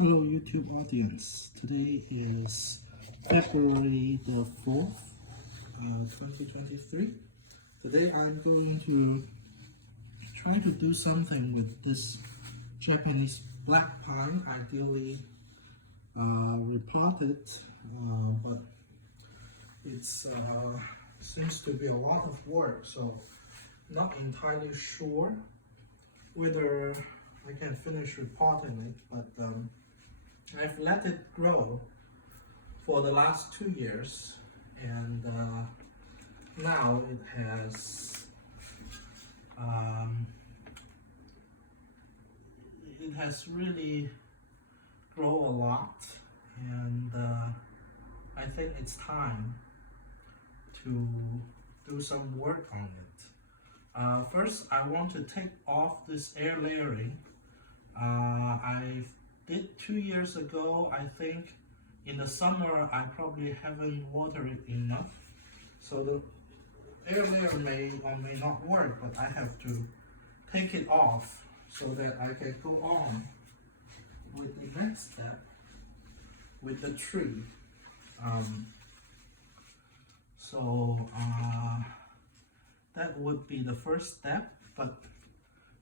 Hello YouTube audience. Today is February the 4th, 2023. Today I'm going to try to do something with this Japanese black pine, ideally repotted, but it's seems to be a lot of work, so not entirely sure whether I can finish repotting it, but I've let it grow for the last 2 years, and now um, it has really grown a lot, and I think it's time to do some work on it. First, I want to take off this air layering. I did 2 years ago. I think in the summer I probably haven't watered it enough, so the air layer may or may not work, but I have to take it off so that I can go on with the next step with the tree. That would be the first step, but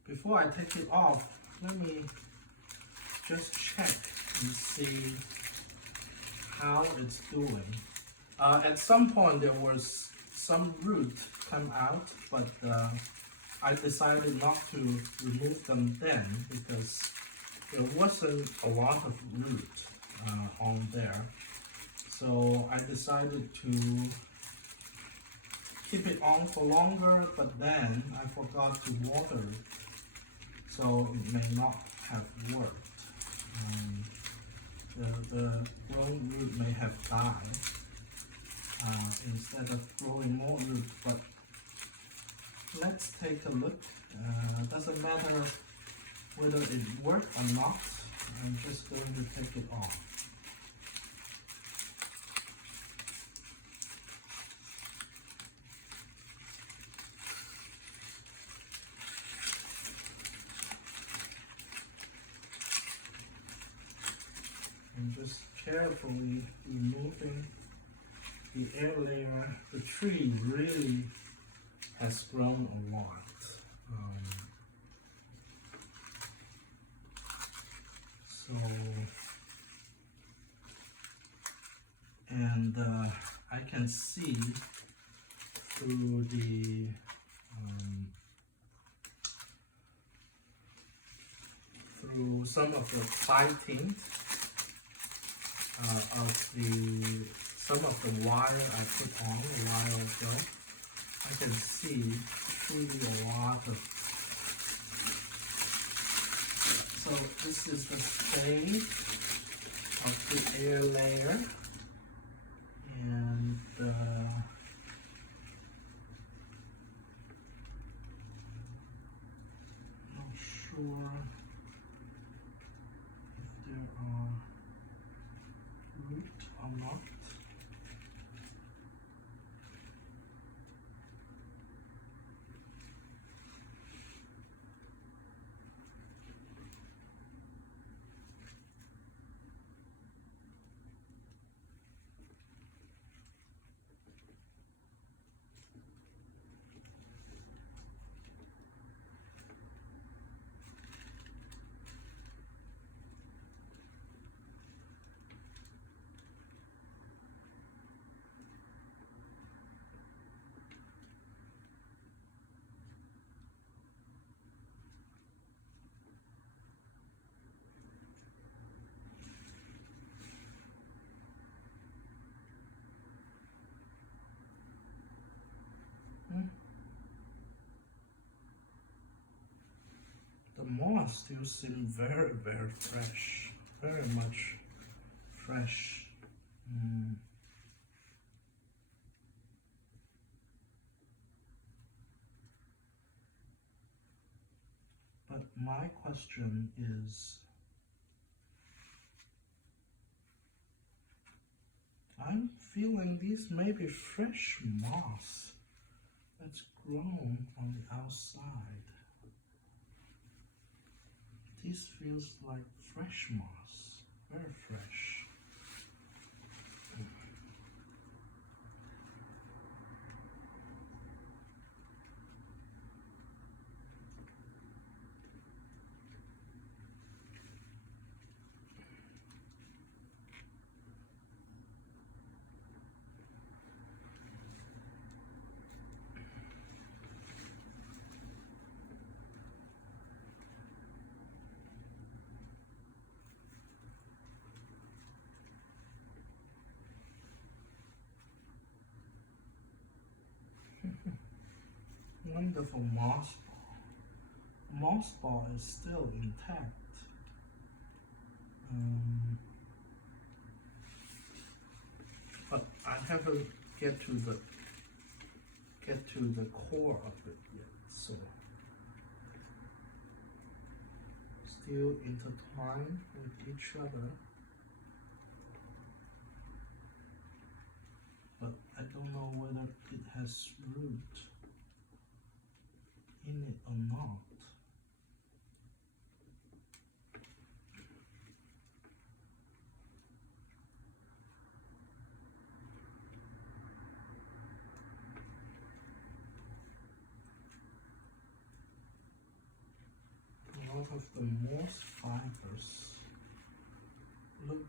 before I take it off, let me just check and see how it's doing. At some point there was some root come out, but I decided not to remove them then because there wasn't a lot of root on there. So I decided to keep it on for longer, but then I forgot to water it, so it may not have worked. The grown root may have died instead of growing more root, but let's take a look. Doesn't matter whether it worked or not, I'm just going to take it off. And just carefully removing the air layer. The tree really has grown a lot. I can see through through some of the fighting some of the wire I put on a while ago. I can see truly a lot of. So this is the state of the air layer, and not sure if there are root or not. The moss still seems very, very fresh, very much fresh. But my question is, I'm feeling these may be fresh moss that's grown on the outside. This feels like fresh moss. very fresh. Wonderful moss ball. Moss ball is still intact. But I haven't get to the core of it yet, so still intertwined with each other. But I don't know whether it has root in it or not. A lot of the moss fibers look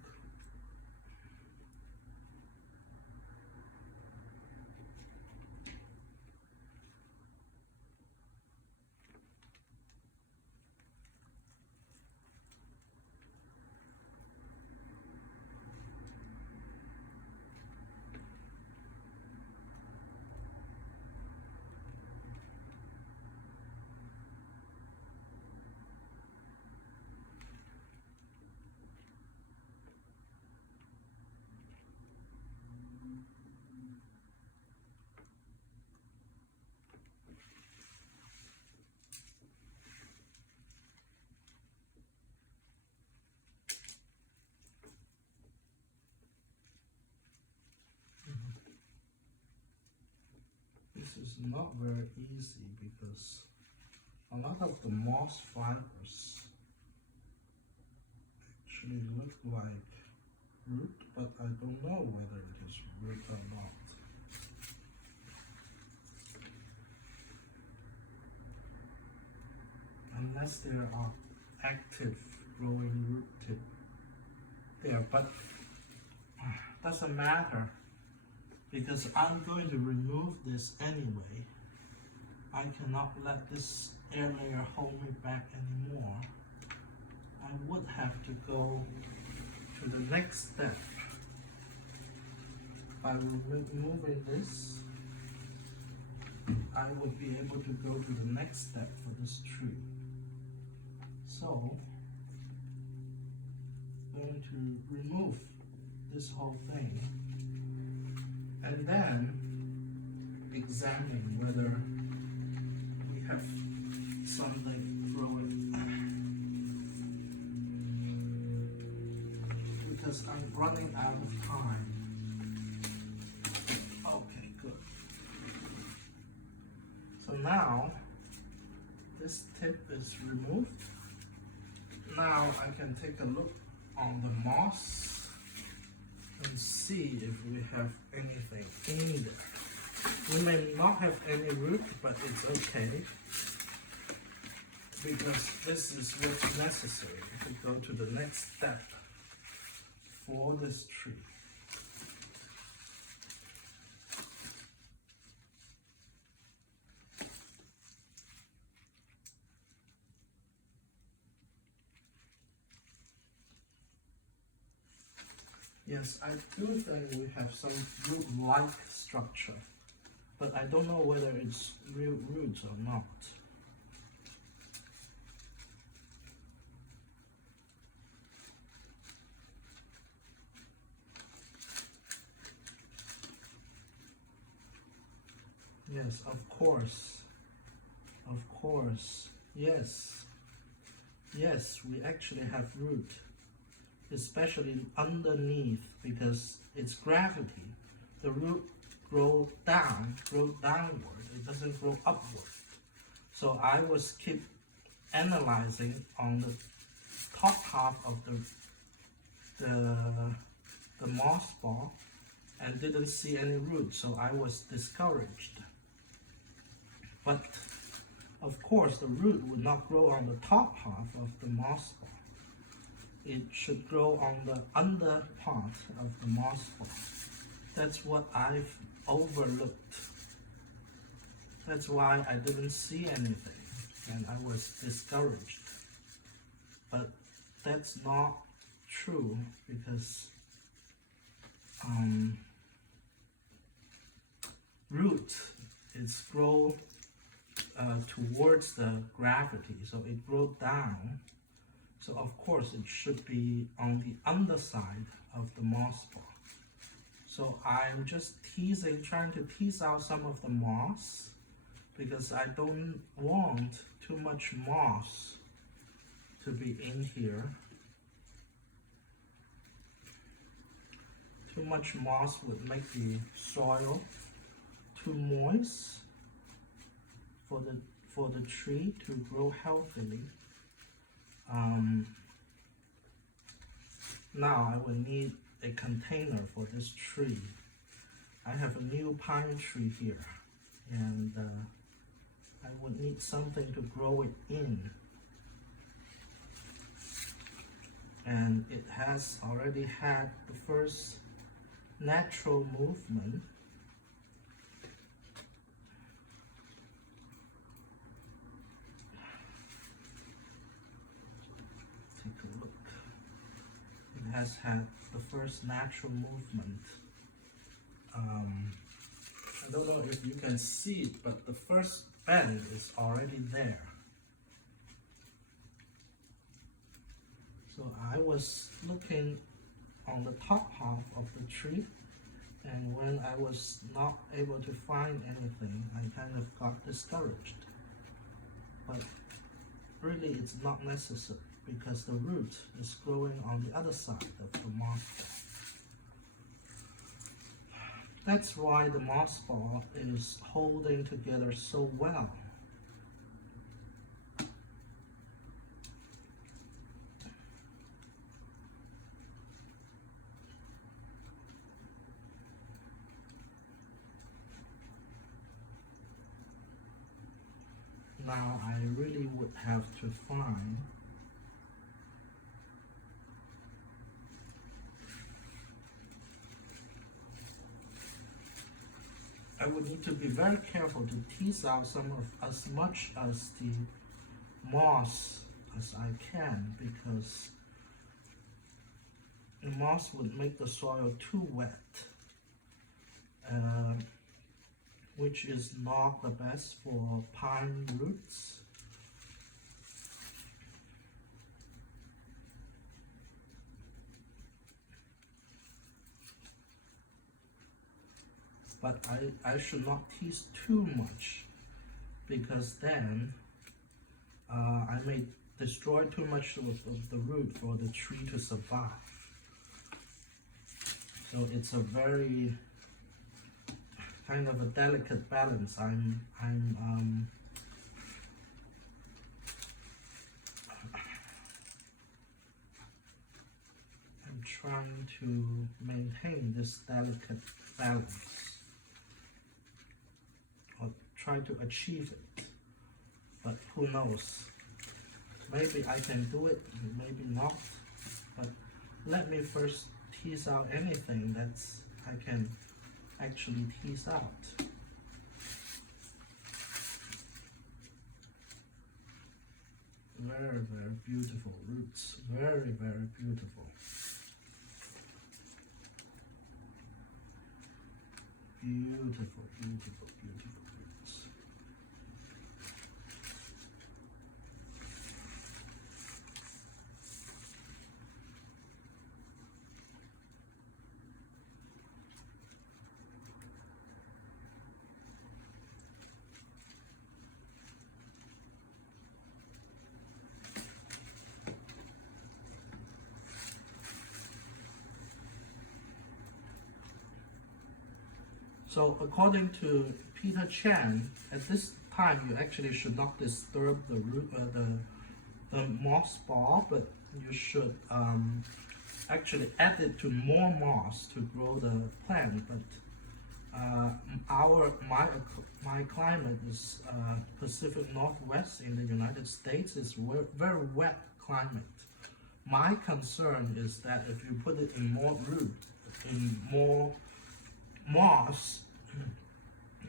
this is not very easy because a lot of the moss fibers actually look like root, but I don't know whether it is root or not. Unless there are active growing root tip there, but doesn't matter because I'm going to remove this anyway. I cannot let this air layer hold me back anymore. I would have to go to the next step. By removing this, I would be able to go to the next step for this tree. So, I'm going to remove this whole thing and then examine whether we have something growing. Because I'm running out of time. Okay, good. So now this tip is removed. Now I can take a look on the moss and see if we have anything in there. We may not have any root, but it's okay because this is what's necessary to go to the next step for this tree. Yes, I do think we have some root-like structure, but I don't know whether it's real roots or not. Yes, of course. Of course. Yes. Yes, we actually have root, especially underneath, because it's gravity. The root grows downward. It doesn't grow upward. So I was keep analyzing on the top half of the the moss ball and didn't see any roots, so I was discouraged. But of course, the root would not grow on the top half of the moss ball. It should grow on the under part of the moss ball. That's what I've overlooked. That's why I didn't see anything and I was discouraged. But that's not true because root is grow towards the gravity, so it grows down. So of course it should be on the underside of the moss ball. So I'm just trying to tease out some of the moss because I don't want too much moss to be in here. Too much moss would make the soil too moist for the tree to grow healthily. Now I will need a container for this tree. I have a new pine tree here, and I would need something to grow it in. And it has already had the first natural movement. Take a look. It has had the first natural movement. I don't know if you can see it, but the first bend is already there. So I was looking on the top half of the tree, and when I was not able to find anything, I kind of got discouraged. But really it's not necessary because the root is growing on the other side of the moss ball. That's why the moss ball is holding together so well. Now I really would have to find I would need to be very careful to tease out as much as the moss as I can, because the moss would make the soil too wet, which is not the best for pine roots. But I should not tease too much, because then I may destroy too much of the root for the tree to survive. So it's a very kind of a delicate balance. I'm trying to maintain this delicate balance, or try to achieve it, but who knows, maybe I can do it, maybe not. But let me first tease out anything that's I can actually tease out. Very, very beautiful roots, very, very beautiful. Beautiful, beautiful, beautiful roots. So according to Peter Chan, at this time you actually should not disturb the root, the moss ball, but you should actually added to more moss to grow the plant, but my climate is Pacific Northwest in the United States. It's very wet climate. My concern is that if you put it in more moss,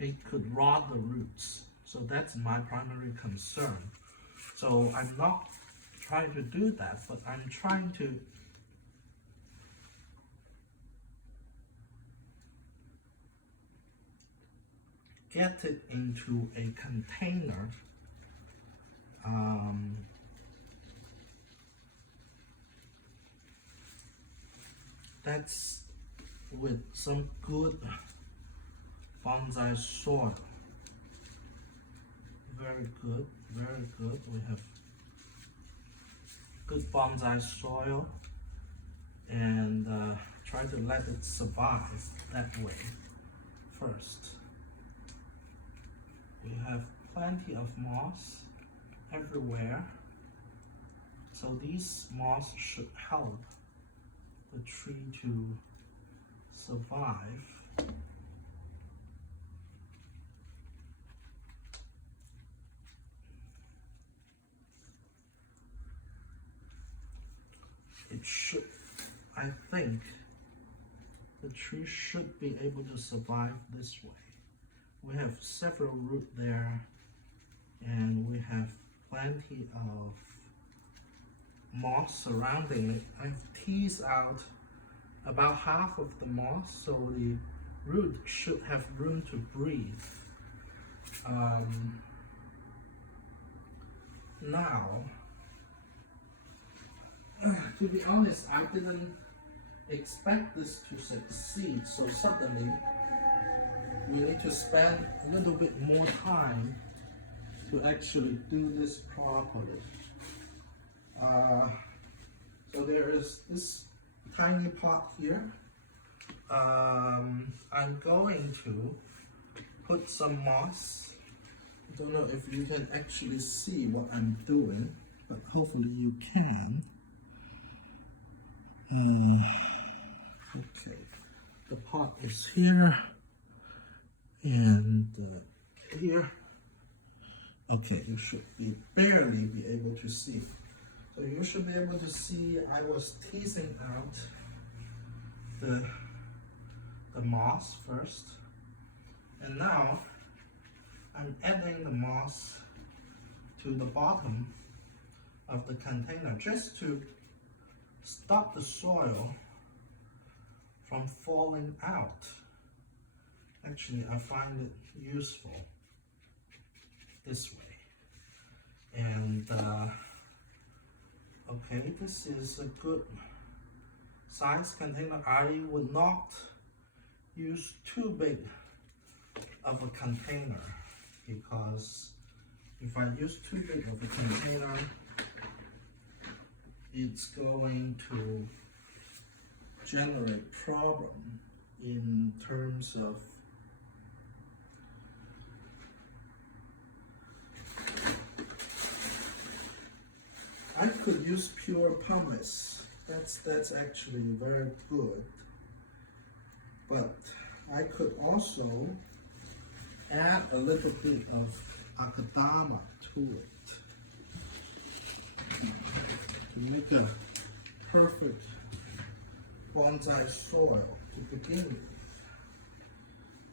it could rot the roots. So that's my primary concern. So I'm not trying to do that, but I'm trying to get it into a container that's with some good bonsai soil. Very good, very good. We have good bonsai soil, and try to let it survive that way first. We have plenty of moss everywhere, so these moss should help the tree to survive. It should, I think, the tree should be able to survive this way. We have several roots there, and we have plenty of moss surrounding it. I've teased out about half of the moss, so the root should have room to breathe. Now, to be honest, I didn't expect this to succeed, so suddenly we need to spend a little bit more time to actually do this properly. So there is this tiny pot here. I'm going to put some moss. I don't know if you can actually see what I'm doing, but hopefully you can. Okay, the pot is here and here. Okay, you should barely be able to see. So you should be able to see I was teasing out the moss first, and now I'm adding the moss to the bottom of the container just to stop the soil from falling out. Actually, I find it useful this way. And okay, this is a good size container. I would not use too big of a container, because if I use too big of a container, it's going to generate problem in terms of I could use pure pumice. That's actually very good, but I could also add a little bit of akadama to it to make a perfect bonsai soil to begin with.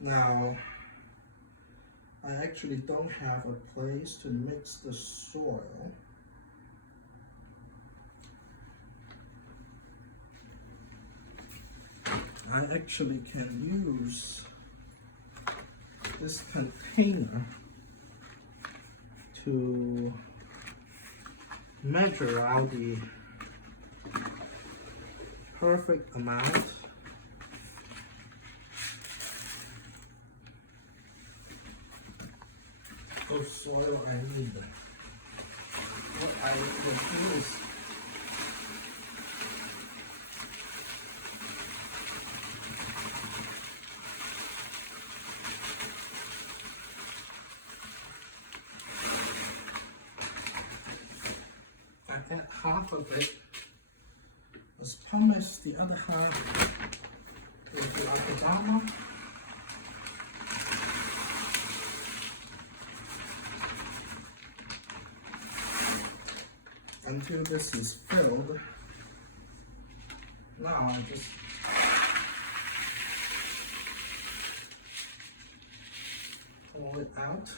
Now, I actually don't have a place to mix the soil. I actually can use this container to measure out the perfect amount of soil I need. What I will do is I add half of it, As promised, the other half will be akadama. Until this is filled, now I just pull it out.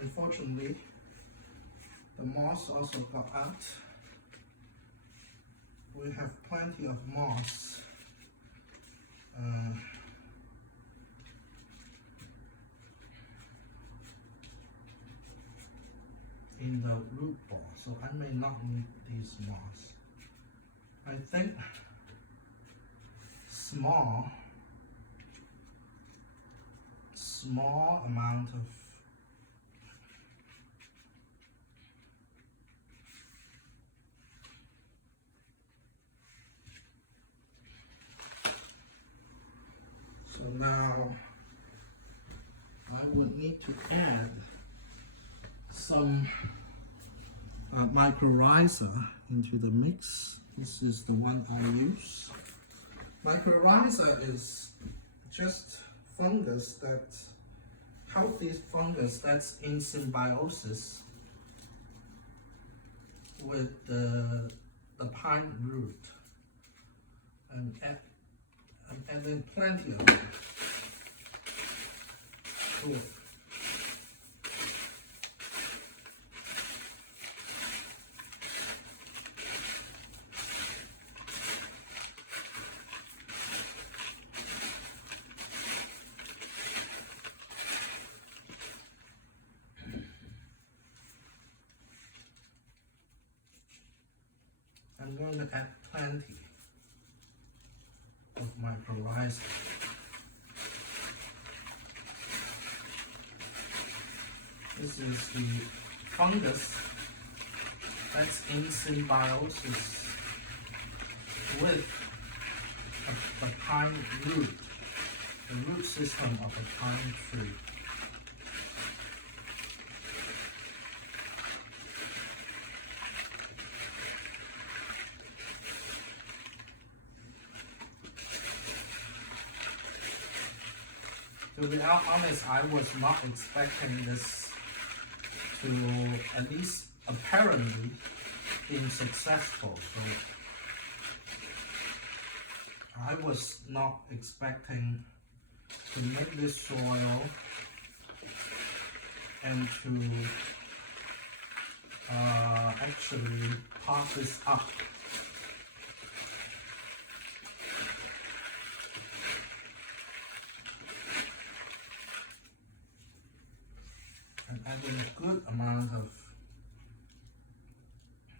Unfortunately, the moss also got out. We have plenty of moss in the root ball, so I may not need these moss. I think small amount of so now I would need to add some mycorrhiza into the mix. This is the one I use. Mycorrhiza is just fungus healthy fungus that's in symbiosis with the pine root. And I'm adding plenty of it to it. I'm going to add plenty of mycorrhiza. This is the fungus that's in symbiosis with the pine root, the root system of a pine tree. To be honest, I was not expecting this to at least apparently being successful. So I was not expecting to make this soil and to actually pot this up. And adding a good amount of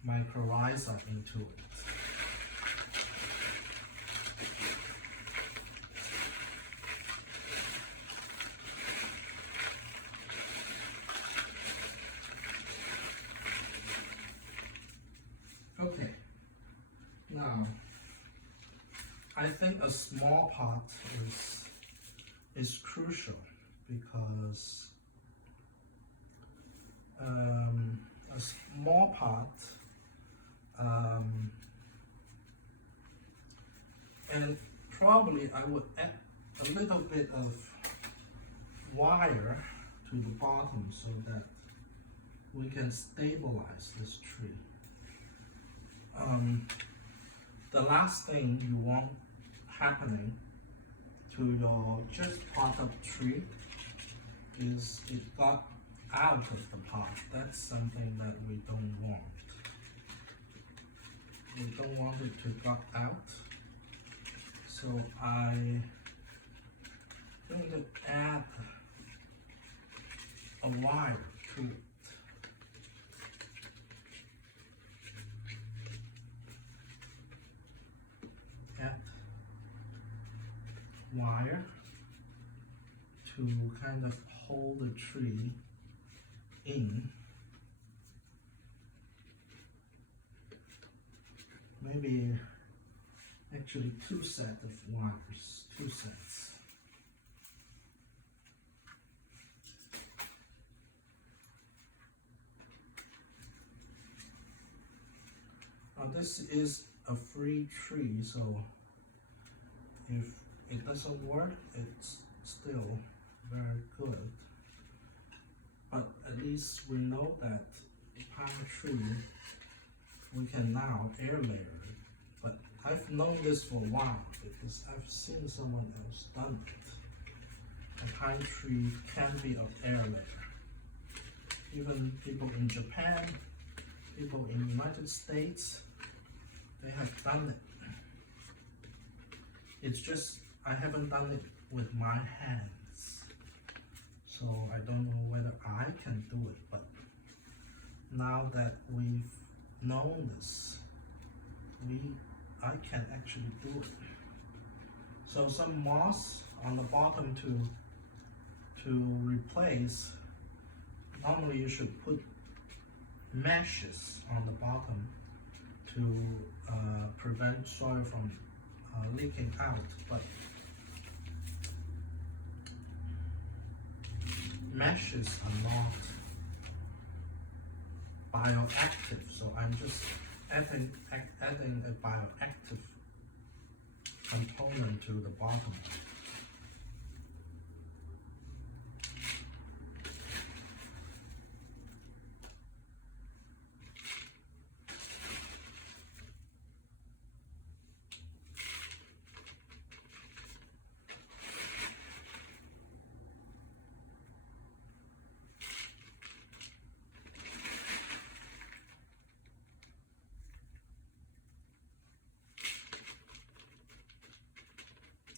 mycorrhiza into it. Okay, now I think a small pot is crucial because a small pot and probably I would add a little bit of wire to the bottom so that we can stabilize this tree. The last thing you want happening to your just pot up tree is it got out of the pot. That's something that we don't want. We don't want it to get out. So I'm going to add a wire to it. Add wire to kind of hold the tree in. Maybe actually two sets of wires, two sets. Now this is a free tree, so if it doesn't work, it's still very good. But at least we know that pine tree, we can now air layer it. But I've known this for a while because I've seen someone else done it. A pine tree can be an air layer. Even people in Japan, people in the United States, they have done it. It's just I haven't done it with my hands, so I don't know whether I can do it. But now that we've known this, I can actually do it. So some moss on the bottom to replace. Normally you should put meshes on the bottom to prevent soil from leaking out, but meshes are not bioactive, so I'm just adding a bioactive component to the bottom.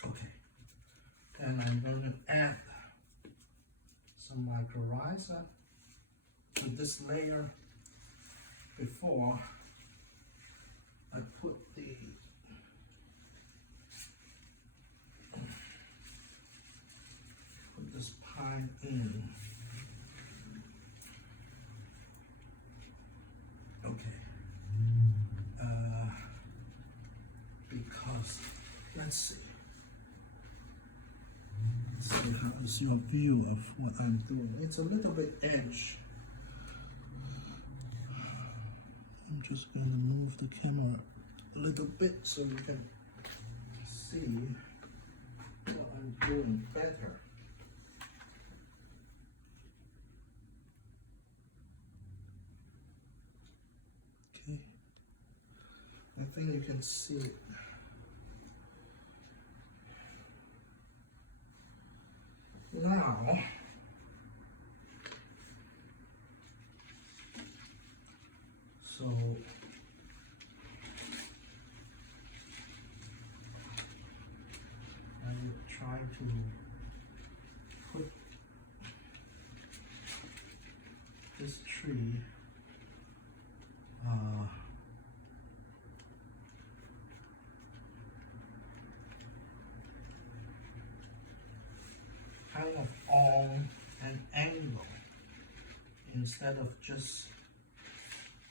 Okay, and I'm going to add some mycorrhiza to this layer before I put this pine in. Okay, because let's see. So how is your view of what I'm doing? It's a little bit edge. I'm just going to move the camera a little bit so you can see what I'm doing better. Okay, I think you can see it. Now, so I will try to put this tree kind of on an angle instead of just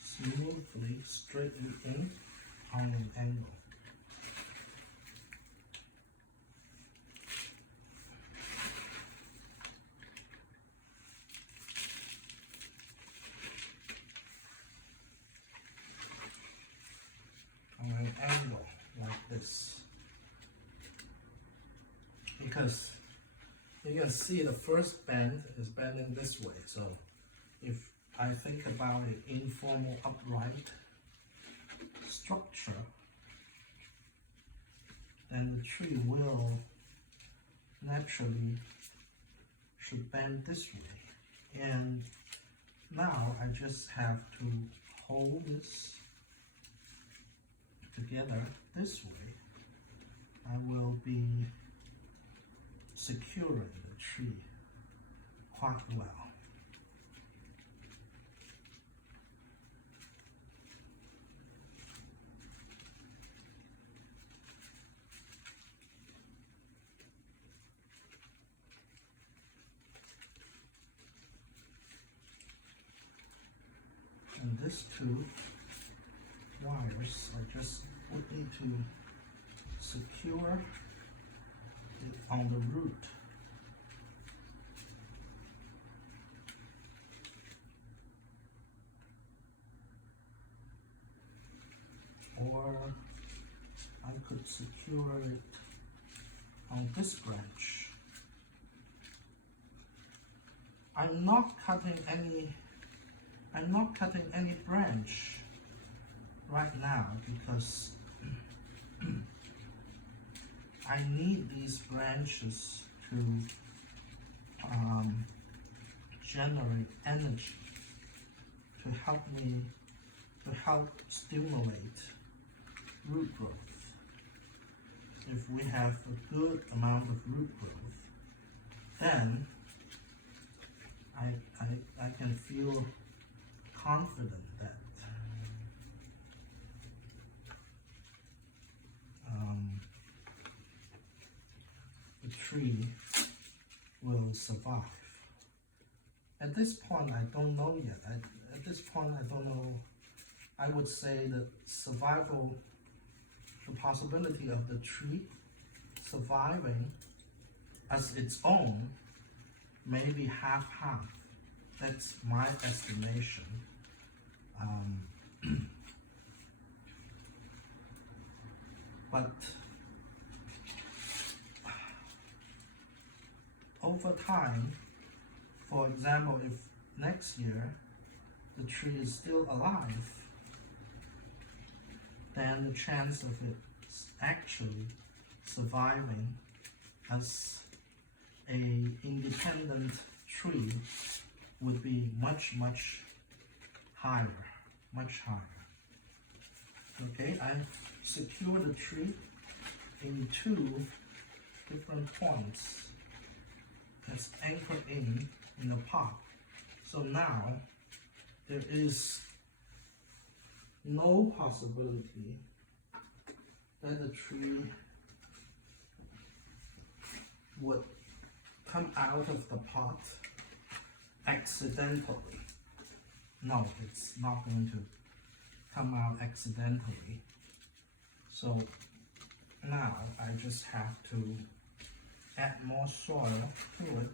smoothly straightly in on an angle. On an angle like this, because you can see the first bend is bending this way. So if I think about an informal upright structure, then the tree will naturally should bend this way. And now I just have to hold this together this way. I will be securing the tree quite well. And these two wires, I just would need to secure it on the root. Or I could secure it on this branch. I'm not cutting any branch right now because I need these branches to generate energy to help stimulate root growth. If we have a good amount of root growth, then I can feel confident that the tree will survive. At this point, I don't know yet. At this point, I don't know. I would say that the possibility of the tree surviving as its own, maybe half-half. That's my estimation. But over time, for example, if next year the tree is still alive, then the chance of it actually surviving as a independent tree would be much higher, much higher. Okay, I've secured the tree in 2 different points that's anchored in the pot. So now there is no possibility that the tree would come out of the pot accidentally. No, it's not going to come out accidentally. So now I just have to add more soil to it.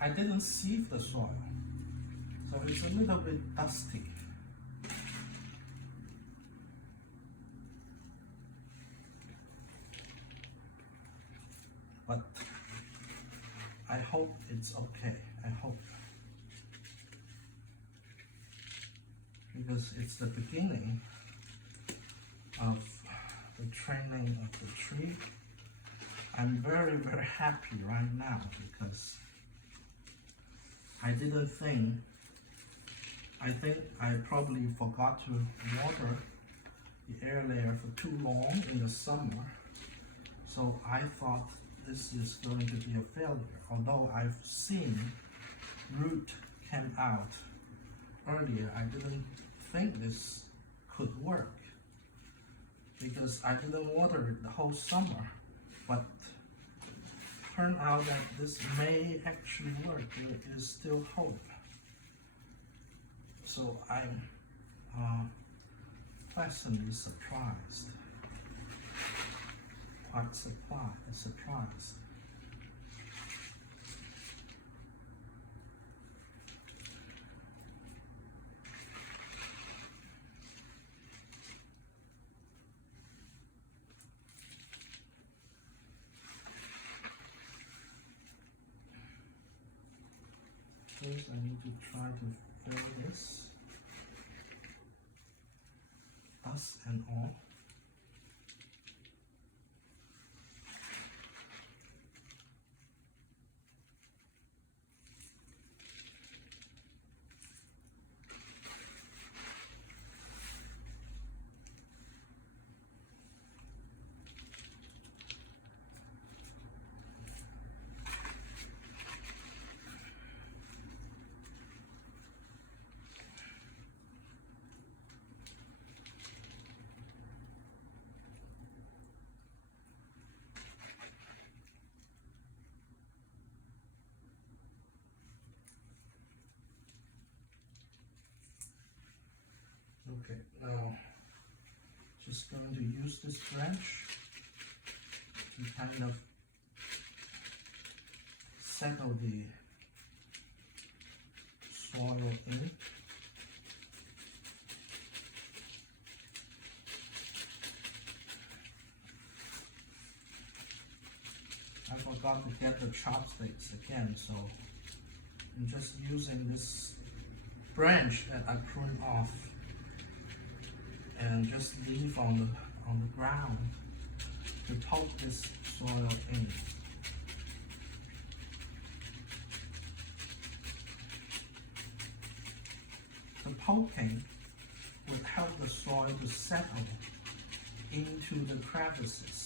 I didn't sieve the soil, so it's a little bit dusty. But I hope it's okay. I hope. Because it's the beginning of the training of the tree. I'm very happy right now because I think I probably forgot to water the air layer for too long in the summer. So I thought this is going to be a failure. Although I've seen root came out earlier, I didn't think this could work because I didn't water it the whole summer. But turned out that this may actually work. There is still hope. So I'm pleasantly surprised. Quite surprised. First, I need to try to fill this, dust and all. Okay, now just going to use this branch to kind of settle the soil in. forgot to get the chopsticks again, so I'm just using this branch that I pruned off and just leave on the ground to poke this soil in. The poking would help the soil to settle into the crevices.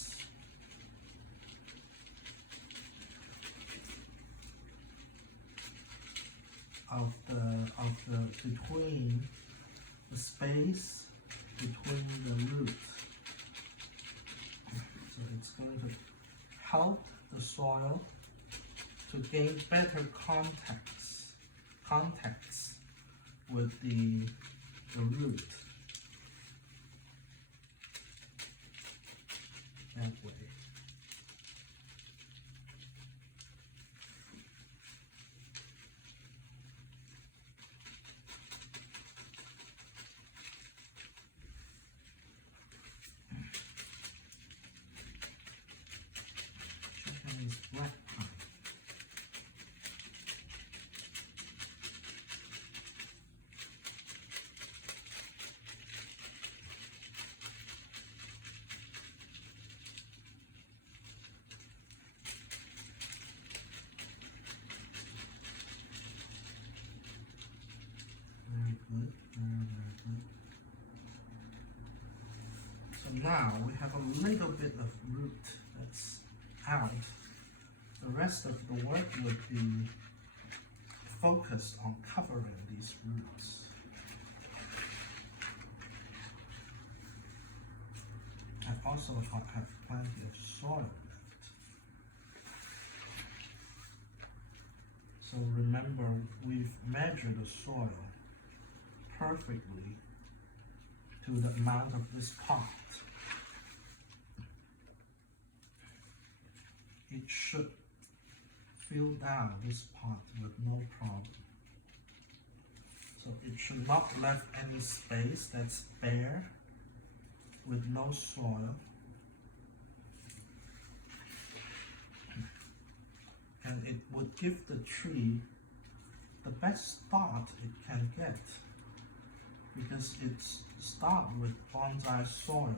Of the between the space between the roots. So it's going to help the soil to gain better contacts with the root. That way. Japanese black pine. Very good, very good. So now we have a little bit of root that's out. The rest of the work would be focused on covering these roots. I also have plenty of soil left. So remember, we've measured the soil perfectly to the amount of this pot. It should fill down this pot with no problem. So it should not left any space that's bare with no soil. And it would give the tree the best start it can get, because it's start with bonsai soil.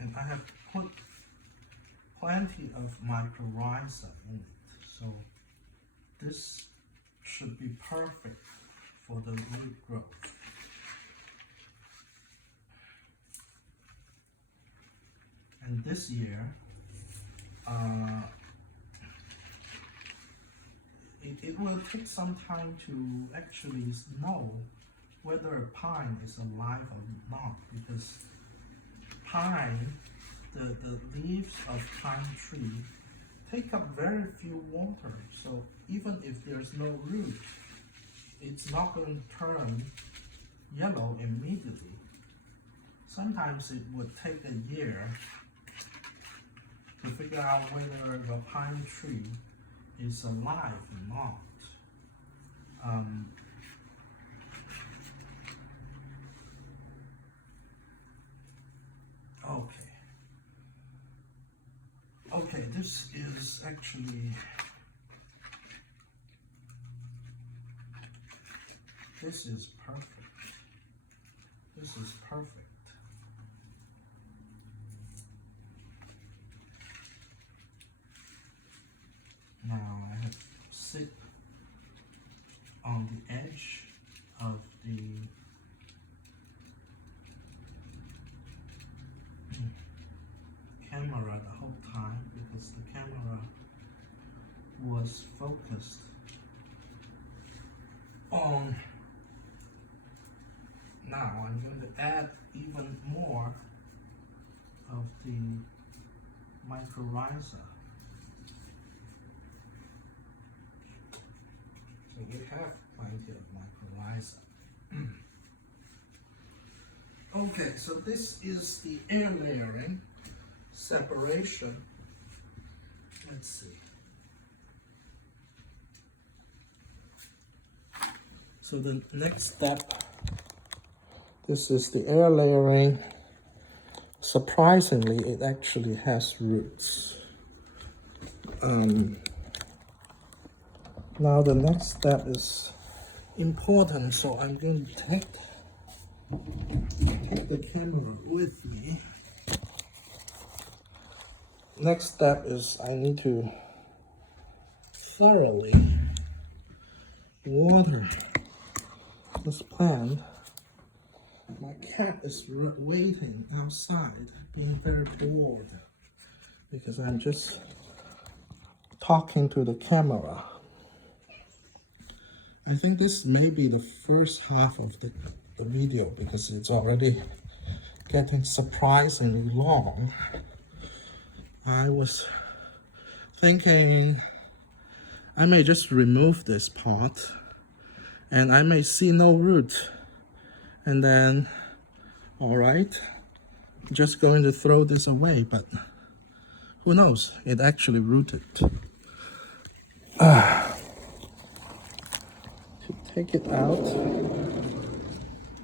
And I have put plenty of mycorrhiza in it, so this should be perfect for the root growth. And this year, it will take some time to actually know whether a pine is alive or not, because pine, the leaves of pine tree take up very few water, so even if there's no root, it's not going to turn yellow immediately. Sometimes it would take a year to figure out whether the pine tree is alive or not. Okay, this is actually, this is perfect. This is perfect. Now I have sit on the edge of the camera the whole time, because the camera was focused on. Now I'm going to add even more of the mycorrhiza. So we have plenty of mycorrhiza. Okay, so this is the air layering separation. Let's see. So the next step, this is the air layering. Surprisingly, it actually has roots. Now the next step is important, so I'm going to take the camera with me. Next step is I need to thoroughly water this plant. My cat is waiting outside, being very bored because I'm just talking to the camera. I think this may be the first half of the video because it's already getting surprisingly long. I was thinking I may just remove this part and I may see no root, and then alright, just going to throw this away, but who knows, it actually rooted. To take it out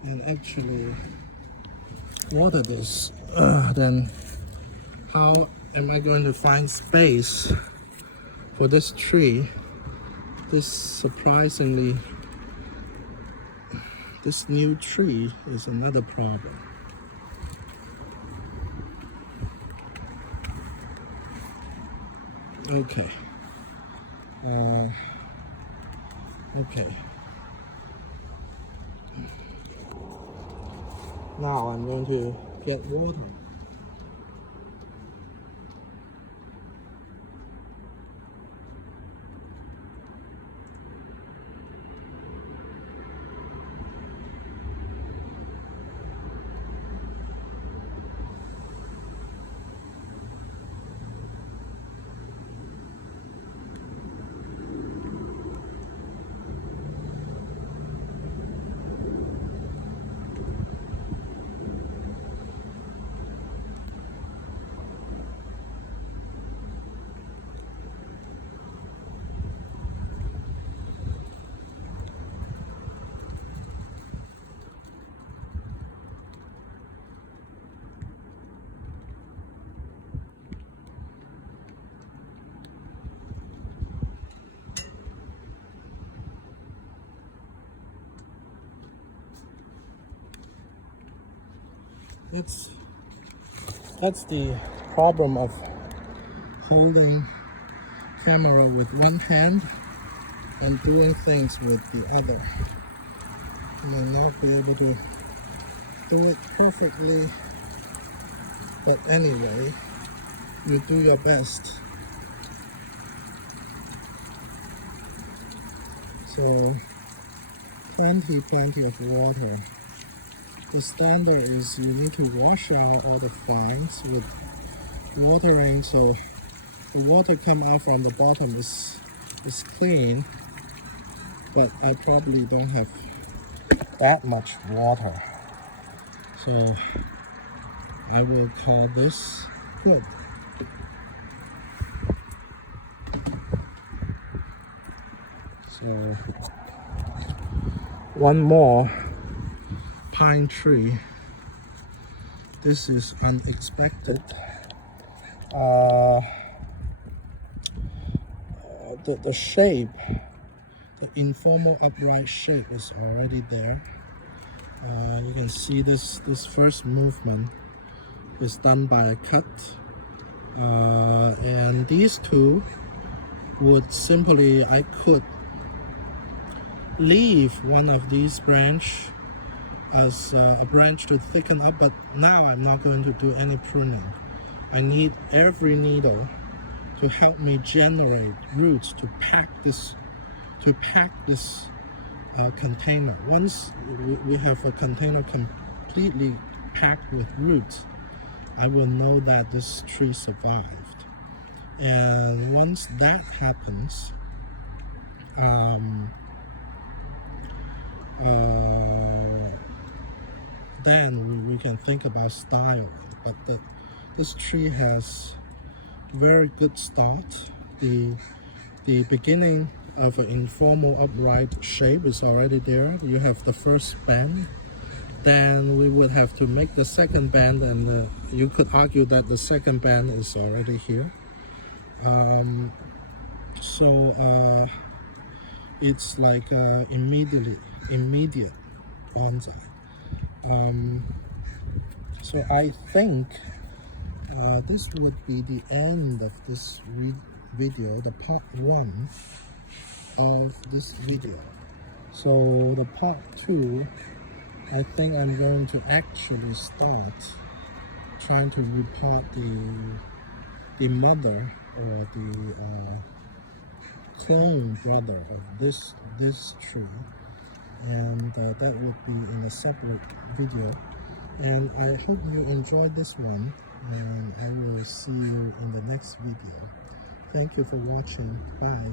and actually water this, then how am I going to find space for this tree? This new tree is another problem. Okay. Okay. Now I'm going to get water. That's the problem of holding camera with one hand and doing things with the other. You may not be able to do it perfectly, but anyway, you do your best. So plenty of water. The standard is you need to wash out all the fines with watering, so the water come out from the bottom is clean, but I probably don't have that much water, so I will call this good. So one more pine tree. This is unexpected. The shape, the informal upright shape is already there. You can see this first movement is done by a cut, and these two would simply, I could leave one of these branch as a branch to thicken up, but now I'm not going to do any pruning. I need every needle to help me generate roots to pack this container. Once we have a container completely packed with roots, I will know that this tree survived. And once that happens, then we can think about styling. But this tree has very good start. The beginning of an informal upright shape is already there. You have the first band, then we would have to make the second band, and you could argue that the second band is already here. It's like immediate bonsai. So I think this would be the end of this video, the part 1 of this video. So the part 2, I think I'm going to actually start trying to repot the mother or the clone brother of this tree, and that would be in a separate video. And I hope you enjoyed this one, and I will see you in the next video. Thank you for watching. Bye.